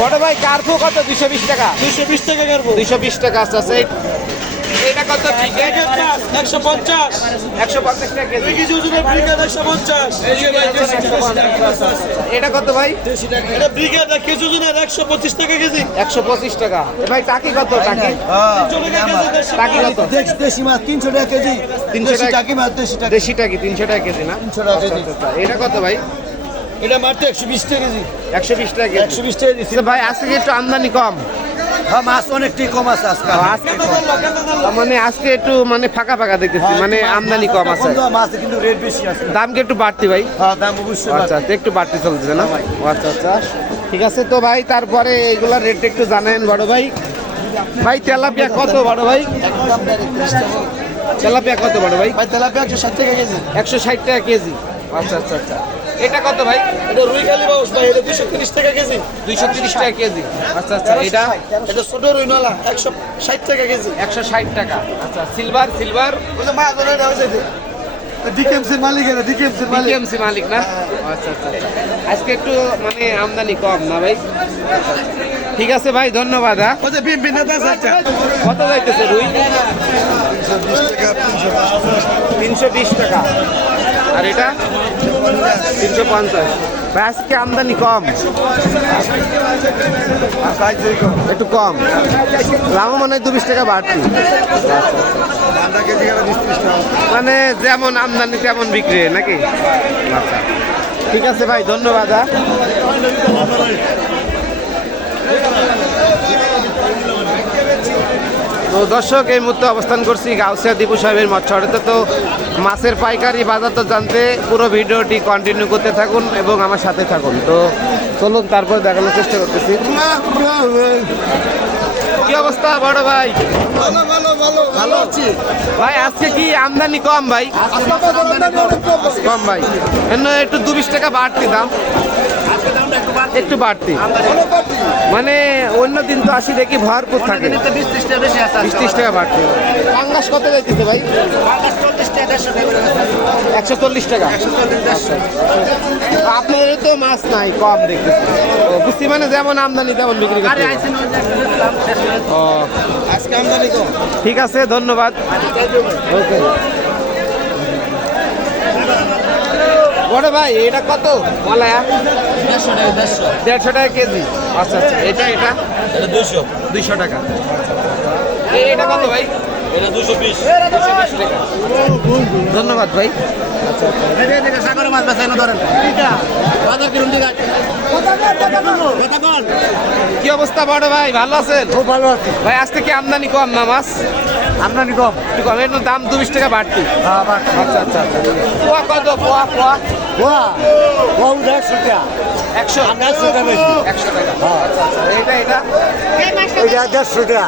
বড় ভাই কার্পু কত? দুশো বিশ টাকা। দুশো বিশ টাকা করব দুইশো বিশ টাকা আচ্ছা আচ্ছা এটা কত? একশো পঞ্চাশ। একশো পঞ্চাশ টাকা কেজি। কেজি ওজনের ব্রিগেড একশো পঞ্চাশ। এটা কত ভাই? এটা ব্রিগেড এক কেজি ওজনের একশো পঁচিশ টাকা কেজি। একশো পঁচিশ টাকা। ভাই টাকি কত? টাকি? টাকা কত? দেশি মাছ তিনশো টাকা কেজি। তিনশো টাকি। মাছ দেশি টাকি। দেশি তিনশো টাকা কেজি না? তিনশো টাকা কেজি। আচ্ছা, এটা কত ভাই? এটা মাত্র একশো বিশ টাকা কেজি। একশো বিশ টাকা একশো বিশ টাকা দিচ্ছি তো ভাই আজকে একটু আমদানি কম? হ্যাঁ মাছ অনেকটাই কম আছে আজকে আজকে কম। মানে আজকে একটু মানে ফাঁকা ফাঁকা দেখতেছি মানে আমদানি কম আছে। মাছ কিন্তু রেট বেশি আছে। দাম কি একটু বাড়তি ভাই? হ্যাঁ দাম অবশ্যই আচ্ছা আচ্ছা একটু বাড়তি চলতেছে না? আচ্ছা আচ্ছা। ঠিক আছে তো ভাই তারপরে এইগুলার রেট একটু জানেন বড় ভাই। ভাই তেলাপিয়া কত বড় ভাই? তেলাপিয়া কত বড় ভাই? ভাই তেলাপিয়া একশো ষাট টাকা কেজি। একশো ষাট টাকা কেজি। আচ্ছা আচ্ছা আচ্ছা। এটা কত ভাই? এটা রুই খালি বাউস ভাই এটা দুশো তিরিশ টাকা কেজি। দুইশো তিরিশ টাকা কেজি। আচ্ছা আচ্ছা এটা? এটা ছোট রুই নলা একশো ষাট টাকা কেজি। একশো ষাট টাকা। আচ্ছা সিলভার সিলভার? বলে মাছ ধরে এটা হয়েছে ডিকেএমসির মালিক এটা ডিকেএমসির মালিক। বিকেএমসি মালিক না? আচ্ছা আচ্ছা আচ্ছা। আজকে একটু মানে আমদানি কম না ভাই? আচ্ছা, আচ্ছা। ঠিক আছে ভাই ধন্যবাদ হ্যাঁ? একটা কত যাইতেছে রুই? তিনশো বিশ টাকা। আর এটা? তিনশো পঞ্চাশ। ভাই আজকে আমদানি কম। একটু কম। লামও মানে দু বিশ টাকা বাড়তি। মানে যেমন আমদানি তেমন বিক্রি নাকি? আচ্ছা। ঠিক আছে ভাই ধন্যবাদ হ্যাঁ। তো দর্শক এই মুহূর্তে অবস্থান করছি গাউসিয়া দীপু সাহেবের মৎস্যহাটে তো মাছের পাইকারি বাজার তো জানতে পুরো ভিডিওটি কন্টিনিউ করতে থাকুন এবং আমার সাথে থাকুন। তো চলুন তারপর দেখানোর চেষ্টা করতেছি। কি অবস্থা বড় ভাই? ভালো ভালো ভালো ভালো। আছি। ভাই আজকে কি আমদানি কম ভাই? কম। ভাই। এর একটু দু বিশ টাকা বাড়তি দাম। একটু বাড়তি। মানে অন্য দিন তো আসি দেখি ভরপুর থাকে। বিশ ত্রিশ টাকা বাড়তি। পাঙ্গাস কত যাইতেছে ভাই? একশো চল্লিশ টাকা। আপনাদের তো মাছ নাই কম দেখতেছি। ও, বুঝছি মানে যেমন আমদানি তেমন বিক্রি করতে আজকে আমদানি ঠিক আছে ধন্যবাদ। ওকে বড় ভাই এটা কত? মলায়া দেড়শো টাকা কেজি? আচ্ছা আচ্ছা এটা এটা? দুশো দুইশো। টাকা। এটা কত ভাই? এটা দুশো বিশ। দুশো টাকা। ধন্যবাদ ভাই। সাগরে মাছ ধরেন কি অবস্থা বড় ভাই? ভালো আছেন? খুব ভালো আছে। ভাই আজকে কি আমদানি কম না মাছ? আমদানি কম। একটু কম এর দাম দু বিশ টাকা বাড়তি। হ্যাঁ আচ্ছা আচ্ছা আচ্ছা। পোয়া কত পোয়া পোয়া? একশো টাকা। একশো? একশো টাকা একশো টাকা। আচ্ছা এটা এটা এটা দেড়শো টাকা।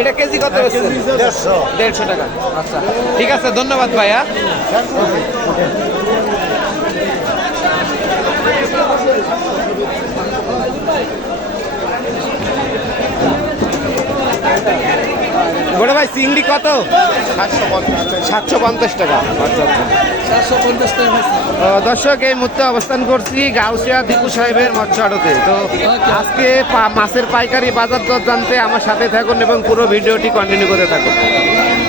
এটা কেজি কত? দেড়শো। দেড়শো টাকা। আচ্ছা। ঠিক আছে ধন্যবাদ ভাইয়া। বড় ভাই চিংড়ি কত? সাতশো পঞ্চাশ টাকা। আচ্ছা দর্শক এই মুহূর্তে অবস্থান করছি গাউসিয়া দীপু সাহেবের মৎস্য আড়তে। তো আজকে পা- মাছের পাইকারি বাজার দর জানতে আমার সাথে থাকুন এবং পুরো ভিডিওটি কন্টিনিউ করতে থাকুন।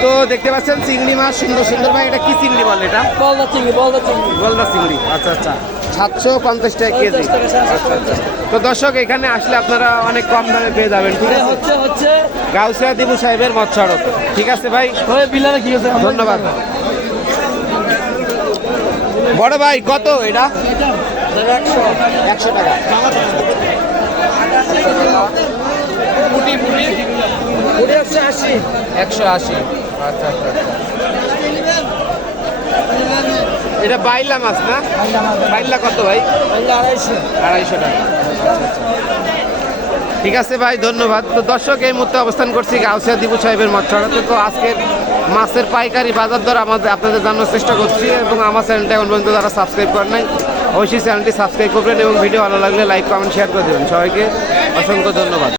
তো দেখতে পাচ্ছেন চিংড়ি মাছ সুন্দর সুন্দর। ভাই এটা কি চিংড়ি বলে এটা? বলদা চিংড়ি বলদা চিংড়ি। গলদা চিংড়ি। আচ্ছা আচ্ছা। সাতশো পঞ্চাশ টাকা কেজি। তো দর্শক এখানে আসলে আপনারা অনেক কম দামে পেয়ে যাবেন ঠিক আছে? হচ্ছে হচ্ছে গাউসিয়া দীপু সাহেবের মৎস্য আড়ত ঠিক আছে ভাই? ধন্যবাদ। বড় ভাই কত এটা? একশো টাকা। পুটি পুটি। একশো আশি। একশো আশি। আচ্ছা আচ্ছা আচ্ছা। এটা বাইলা মাছ না? বাইলা কত ভাই? আড়াইশো। আড়াইশো টাকা। ঠিক আছে ভাই, ধন্যবাদ। তো দর্শক, এই মুহূর্তে অবস্থান করছি গাউসিয়া দিবু সাহেবের মৎস্যড়াতে তো আজকের মাছের পাইকারি বাজার দর আমাদের আপনাদের জানার চেষ্টা করছি এবং আমার চ্যানেলটা এখন পর্যন্ত যারা সাবস্ক্রাইব করেন নাই, অবশ্যই চ্যানেলটি সাবস্ক্রাইব করবেন এবং ভিডিও ভালো লাগলে লাইক কমেন্ট শেয়ার করে দেবেন। সবাইকে অসংখ্য ধন্যবাদ।